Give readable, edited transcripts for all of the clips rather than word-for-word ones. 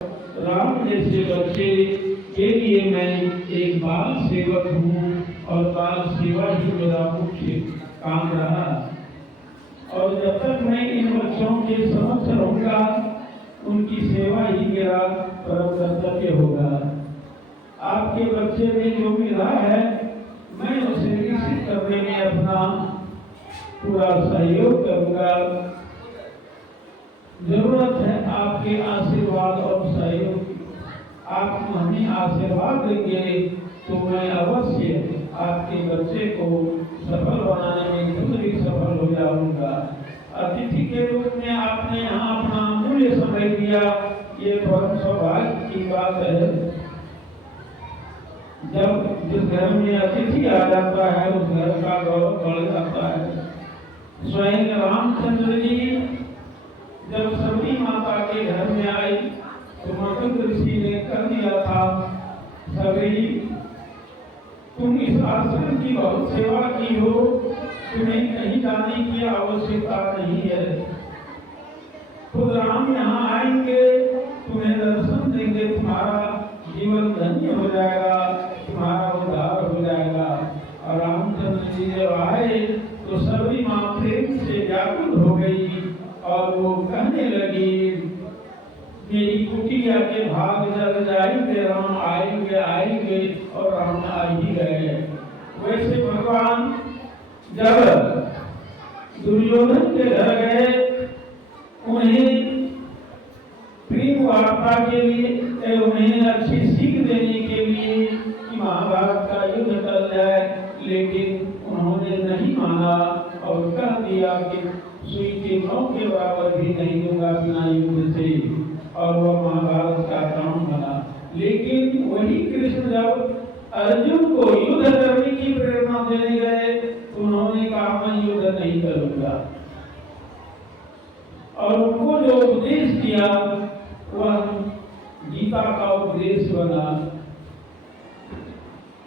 राम जैसे बच्चे के लिए मैं एक बाल सेवक हूँ और बाल सेवा ही मेरा मुख्य काम रहा। और जब तक मैं इन बच्चों के समक्ष रहूंगा, उनकी सेवा ही मेरा परम कर्तव्य होगा। आपके बच्चे में जो मिला है, मैं उसे विकसित करने में अपना पूरा सहयोग करूंगा। जरूरत है आपके आशीर्वाद और सहयोग की। आप हमें आशीर्वाद देंगे तो मैं अवश्य आपके बच्चे को सफल बनाने में खुद भी सफल हो जाऊंगा। अतिथि के रूप में आपने यहाँ अपना मूल्य समय दिया, ये बहुत सौभाग्य की बात है। जब जिस घर में अतिथि आ जाता है, उस घर का गौरव बढ़ जाता है। स्वयं रामचंद्र जी जब सबरी माता के घर में आई तो मगध ऋषि ने कर दिया था, सबरी तुम इस आश्रम की बहुत सेवा की हो, तुम्हें कहीं जाने की आवश्यकता नहीं है। खुद राम यहाँ आएंगे, तुम्हें दर्शन देंगे, तुम्हारा जीवन धन्य हो जाएगा, तुम्हारा उद्धार हो जाएगा। और रामचंद्र जी जब आए तो सबरी माँ प्रेम से व्याकुल हो गई और वो कहने लगी, मेरी कुटिया के भाग जल जाएंगे, राम आएंगे आएंगे, और राम आ ही गए। वैसे भगवान जब दुर्योधन के घर गए, उन्हें प्रेम वार्ता के लिए, उन्हें अच्छी सीख देने के लिए कि महाभारत का युद्ध टल जाए, लेकिन उन्होंने नहीं माना और कह दिया कि सुई के नौ के बराबर भी नहीं दूंगा बिना युद्ध से, और वह महाभारत का काम बना। लेकिन वही कृष्ण जब अर्जुन को युद्ध करने की प्रेरणा देने गए, उन्होंने कहा मैं युद्ध नहीं करूंगा, और उनको जो उपदेश दिया वह गीता का उपदेश बना।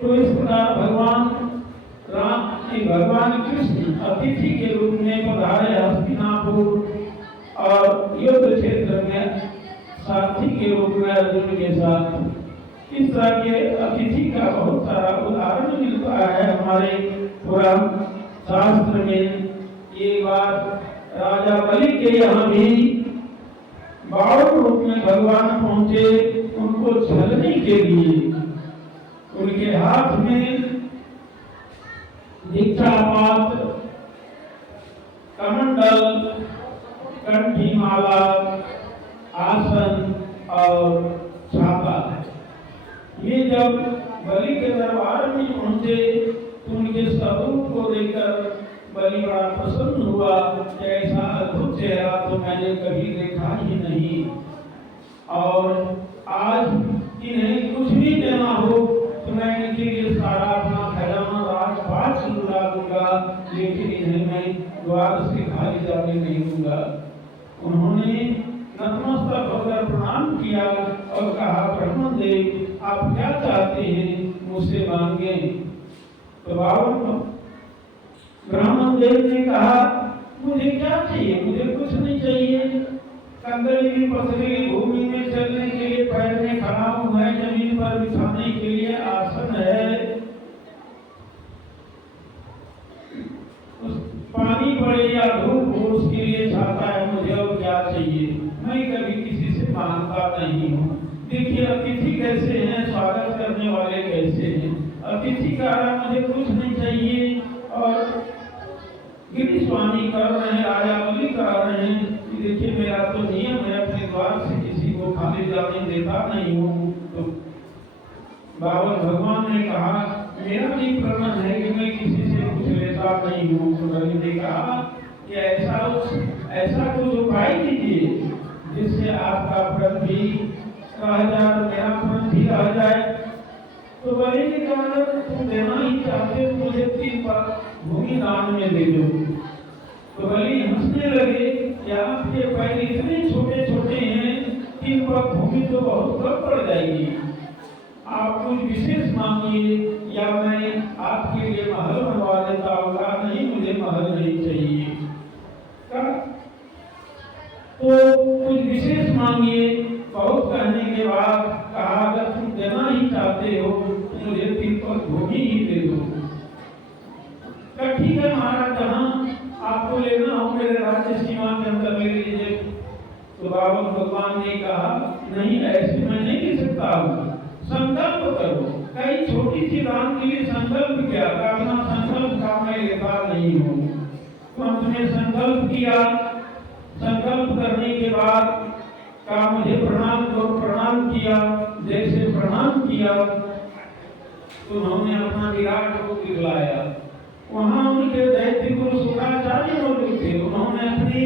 तो इस प्रकार भगवान कृष्ण अतिथि के रूप में पधारे हस्तिनापुर, और युद्ध क्षेत्र में सारथी के रूप में अर्जुन के साथ। इस तरह के अतिथि का बहुत सारा उदाहरण मिलता है हमारे पुराण शास्त्र में। ये बात राजा बलि के यहाँ भी बावड़ रूप में भगवान पहुंचे उनको छलने के लिए। उनके हाथ में दीक्षा पात्र, कमंडल, कंठी माला, आसन और छाता। ये जब बलि के दरबार में पहुंचे तो उनके स्वरूप को देखकर बलि बड़ा प्रसन्न हुआ। ऐसा अद्भुत चेहरा तो मैंने कभी देखा ही नहीं, और आज इन्हें कुछ भी देना हो तो मैं इनके लिए सारा अपना खजाना राजपाट लुटा दूंगा, लेकिन इन्हें मैं द्वार से खाली जाने नहीं दूंगा। उन्होंने नतमस्तक होकर प्रणाम किया और कहा, ब्रह्मदेव आप क्या चाहते हैं, मुझसे मांगे। तो ब्राह्मण देव ने कहा, मुझे क्या चाहिए, मुझे कुछ नहीं चाहिए। कंदली पथरीली भूमि में चलने के लिए पैर में खड़ा हूं, है जमीन पर बिछाने के लिए आसन है, पानी पड़े या धूप हो उसके लिए छाता है, मुझे और क्या चाहिए। मैं कभी किसी से मांगता नहीं हूँ। देखिए अतिथि कैसे हैं, स्वागत करने वाले कैसे हैं। अतिथि का मुझे कुछ नहीं चाहिए, और गिरी स्वामी कर रहे हैं, राजा बलि कर रहे हैं। देखिए मेरा तो नियम है, अपने द्वार से किसी को खाली जाने देता नहीं हूँ। तो बाबा भगवान ने कहा, मेरा भी प्रण है कि मैं किसी से कुछ लेता नहीं हूँ। तो बलि ने कहा कि ऐसा कुछ उपाय कीजिए जिससे आपका प्रण भी रह जाए, मेरा प्रण भी रह जाए। तो बलि ने कहा, तुम देना ही चाहते हो, मुझे 3 पग भूमि दान में दे दो। तो बलि हंसने लगे, आपके पैर इतने छोटे छोटे हैं, 3 पग भूमि तो बहुत कम पड़ जाएगी। आप कुछ विशेष मांगिए, या मैं आपके लिए महल बनवा देता हूँ। नहीं, मुझे महल नहीं चाहिए। तो कुछ विशेष मांगिए। बहुत कहने नहीं ऐसे मैं नहीं दे सकता हूँ, संकल्प करो। कई छोटी सी दान के लिए संकल्प किया, अपना संकल्प का मैं लेता नहीं हूँ। तो हमने संकल्प किया, संकल्प करने के बाद का मुझे प्रणाम करो, प्रणाम किया। जैसे प्रणाम किया तो उन्होंने अपना विराट रूप दिखलाया। वहां उनके दैत्य गुरु शुक्राचार्य मौजूद थे। उन्होंने अपनी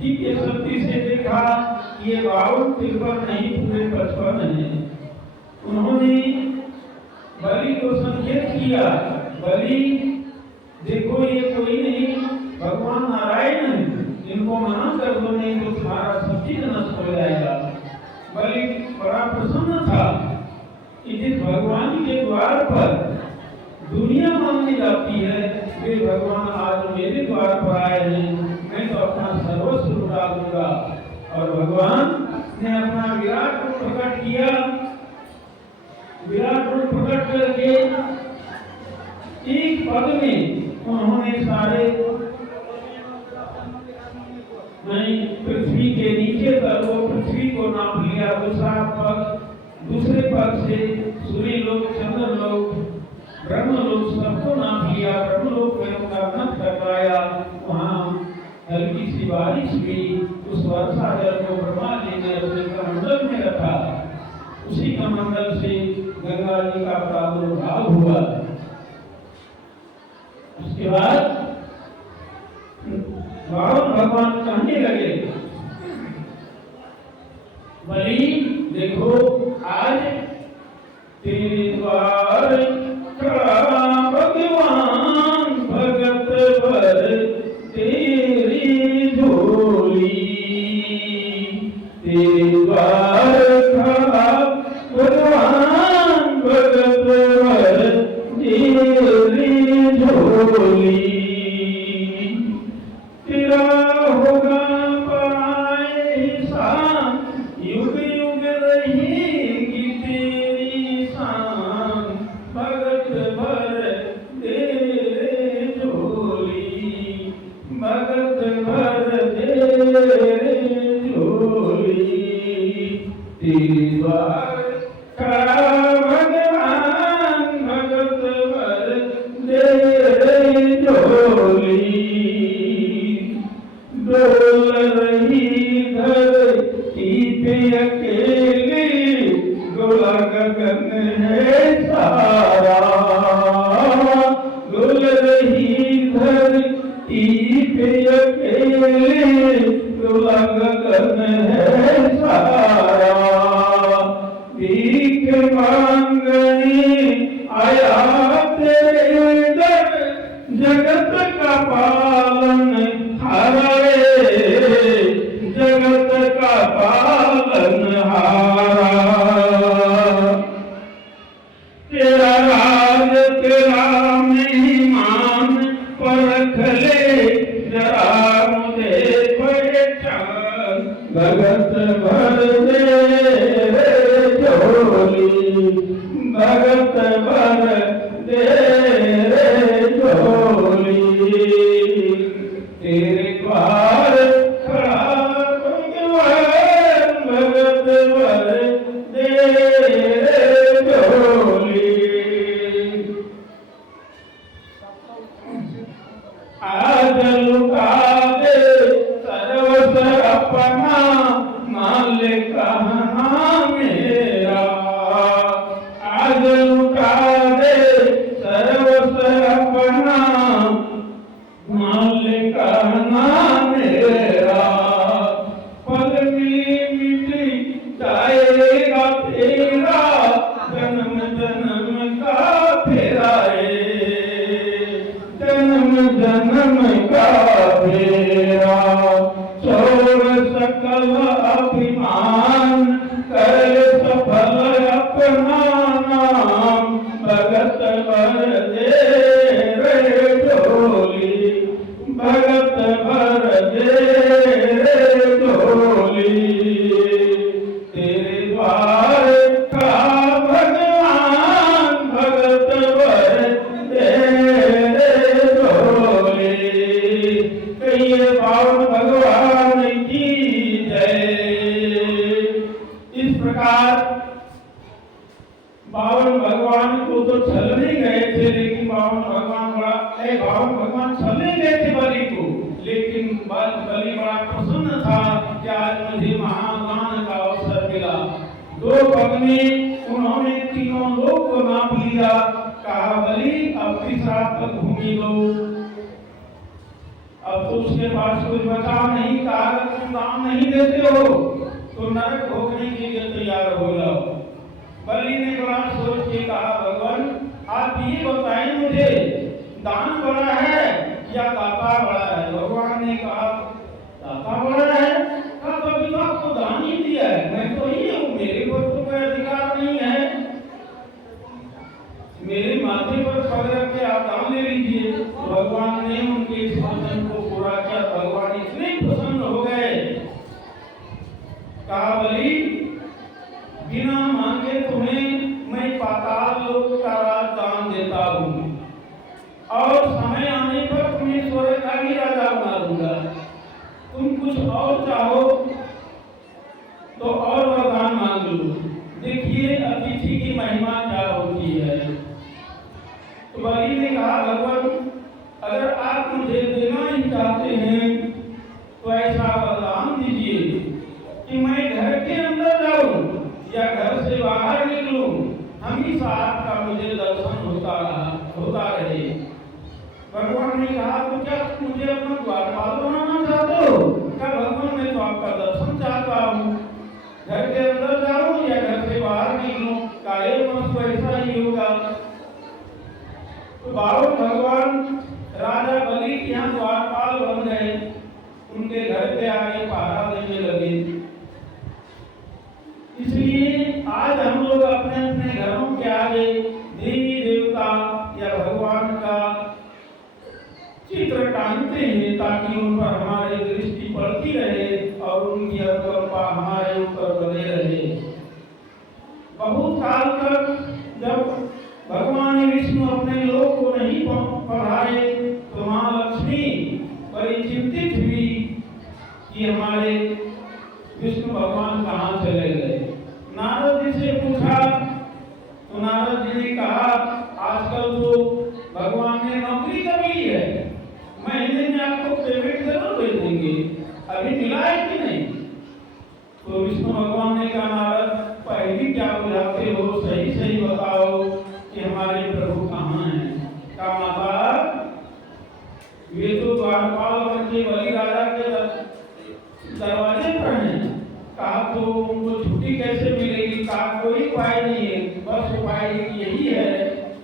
दिव्य शक्ति से देखा कि ये 52 तिरपन नहीं पूरे 55 है। उन्होंने बलि को संकेत किया, बलि देखो ये कोई नहीं, भगवान नारायण है, इनको मना कर दो नहीं तो तुम्हारा सब चीज नष्ट हो जाएगा। बलि बड़ा प्रसन्न था कि जिस भगवान के द्वार पर दुनिया मानी जाती है, वे भगवान आज मेरे द्वार पर आए हैं, मैं तो अपना सर्वस्व लुटा दूंगा। और भगवान ने अपना विराट रूप प्रकट किया। विराट रूप प्रकट करके एक पद में उन्होंने सारे पृथ्वी के नीचे तक वो पृथ्वी को नाप लिया। दूसरे पद से सूर्य लोक, चंद्र लोक, ब्रह्म लोक सबको नाप लिया। ब्रह्म लोक में उनका नख करवाया। वहाँ हल्की सी बारिश हुई। उस वर्षा जल को ब्रह्मा जी ने अपने कमंडल में रखा। उसी कमंडल से गंगा जी का प्रादुर्भाव हुआ। उसके बाद भगवान कहने लगे, बलि देखो आज तेरे द्वार खड़ा भगवान, भगत भर तेरी झोली। तेरे द्वार खड़ा भगवान, भगत भर तेरी झोली। तेरा होगा पाए शान, युग युग रहेगी तेरी शान। भगत भर तेरे झोली, भगत भर तेरे झोली। तेरे द्वार खड़ा भगवान, भगत भर तेरे झोली। डोल रही धरती पे अकेली, डोला गगन है सारा। डोल रही धरती पे अकेली, डोला गगन है सारा। भीख मांगने आया तेरे दर, जगत का पालन हारे, जगत का पालन हारा। तेरा राज तेरा मेहमान परख ले, जरा मुझे पहचान। भगत भर दे झोली, भगत भर दे झोली। तेरे द्वार खड़ा भगवान, भगत भर दे झोली। आज लुटा दे सर्वस्व अपना, मालिक कहना मेरा। आज लुटा दे सर्वस्व अपना, मालिक कहना मेरा। पल में मिट जाएगा तेरा, जन्म जन्म का फेरा है, जन्म जन्म का फेरा। छोड़ सकल अभिमान प्रकार बावन भगवान को तो छलने गए थे, लेकिन बावन भगवान छलने गए थे बलि को, लेकिन बलि बड़ा प्रसन्न था कि आज मुझे महादान का अवसर मिला। 2 पग में उन्होंने तीनों लोग को नाप लिया। कहा बलि अब तीसरा पग भूमि दो। अब तो उसके पास कुछ बचा नहीं। कहा तुम दान नहीं देते हो तो नरक भोगने के लिए तैयार हो जाओ। बलि ने बड़ा सोच के कहा भगवान आप ये बताएं मुझे दान बड़ा है या दाता बड़ा है। भगवान ने कहा दाता बड़ा है। कहा तभी तो आपको दान ही दिया है, मैं तो ही हूँ, मेरे पर तो कोई अधिकार नहीं है, मेरे माथे पर पग रख के आप दान ले लीजिए। तो भगवान ने उनके इस वचन को पूरा किया। भगवान इतने प्रसन्न हो गए। कहा बलि बिना मांगे तुम्हें मैं पाताल लोक का राज दान देता हूँ और समय आने पर तुम्हें स्वर्ग का भी राजा बना दूंगा। तुम कुछ और चाहो तो और वरदान मांग लो। देखिए अतिथि की महिमा क्या होती है। तो बलि ने कहा भगवान अगर आप मुझे देना ही चाहते हैं तो ऐसा वरदान दीजिए कि मैं घर के अंदर जाऊं या घर से बाहर निकलूं, हमेशा आपका मुझे दर्शन होता रहे। भगवान ने कहा तो क्या तुम मुझे अपना द्वारपाल बनाना चाहते हो? क्या भगवान मैं तो आपका दर्शन चाहता हूँ, घर के अंदर जाऊं या घर से बाहर निकलूं, काहे मन ऐसा ही होगा। तो बावन भगवान राजा बलि के यहाँ द्वारपाल बन गए। उनके घर के आगे पहरा देने लगे। इसलिए आज हम लोग अपने अपने घरों के आगे देवी देवता या भगवान का चित्र टांगते हैं ताकि उन पर हमारी दृष्टि पड़ती रहे और उनकी कृपा हमारे ऊपर बने रहे। बहुत साल तक जब भगवान विष्णु अपने लोक को नहीं पधारे तो मां लक्ष्मी बड़ी चिंतित हुई कि हमारे विष्णु भगवान कहाँ चले गए। नारद जी से पूछा तो नारद जी ने कहा आजकल तो भगवान ने नौकरी कर ली है, महीने में आपको पेमेंट जरूर दे देंगे, अभी मिला है कि नहीं। तो विष्णु भगवान ने कहा नारद पहली क्या बुझाते हो, सही सही बताओ कि हमारे प्रभु कहाँ हैं। कहा माता ये तो द्वारपाल बन के बलि राजा के दरवाजे पर हैं। कहा तो उनको छुट्टी कैसे मिलेगी। कहा कोई उपाय नहीं है, बस उपाय यही है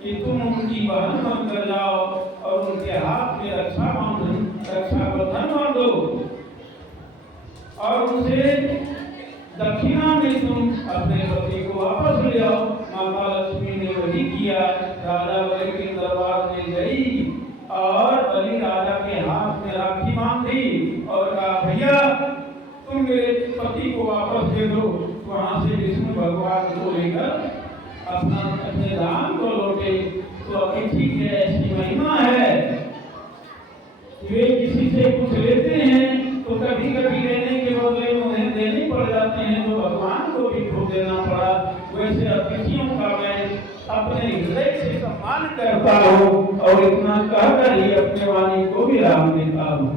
कि तुम उनकी बहन बनकर जाओ और उनके हाथ में रक्षा बंधन बांधो और उनसे दक्षिणा में तुम अपने पति को वापस ले आओ। माता लक्ष्मी ने वही किया। राजा बलि के दरबार में गई और बलि राजा के हाथ में राखी बांधी और कहा भैया तुम मेरे पति को वापस दे दो। वहां से विष्णु भगवान को लेकर अपने धाम को लौटे। तो अतिथि की ऐसी महिमा है, वे किसी से कुछ लेते हैं तो कभी कभी लेने के बदले उन्हें देने पड़ जाते हैं तो भगवान को भी खो देना पड़ा। वैसे अतिथियों का मैं अपने हृदय से सम्मान करता हूँ और इतना कहकर ही अपने वाणी को विराम देता हूँ।